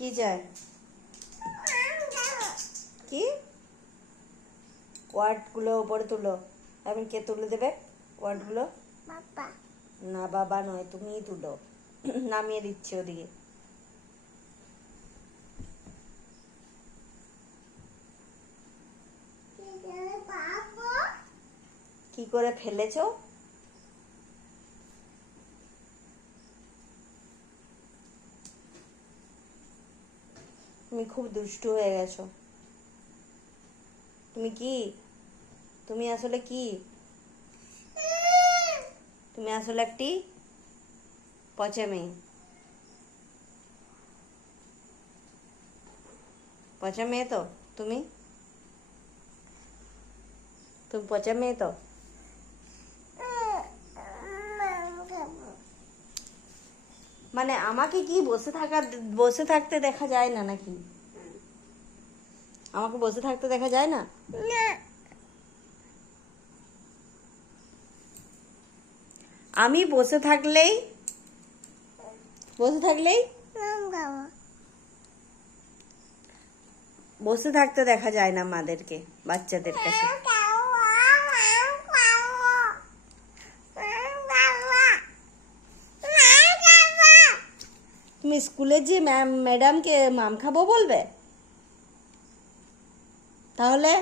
কি চাই? কি ওয়ার্ডগুলো উপরে তুলো। এখন কে তুলে দেবে ওয়ার্ডগুলো? না বাবা নয়, তুমিই তুলো। নামিয়ে দিচ্ছি ওদিকে। কি করে ফেলেছো? তুমি খুব দুষ্টু হয়ে গেছো। তুমি কি? তুমি আসলে কি? তুমি আসলে একটি পচা মেয়ে। পচা মেয়ে তো তুমি। তুমি পচা মেয়ে তো। মানে আমাকে কি বসে থাকতে দেখা যায় না নাকি? আমাকে বসে থাকতে দেখা যায় না? আমি বসে থাকলেই বসে থাকতে দেখা যায় না মাদেরকে, বাচ্চাদের কাছে। তুমি স্কুলের যে ম্যাডামকে মাম খাবো বলবে? তাহলে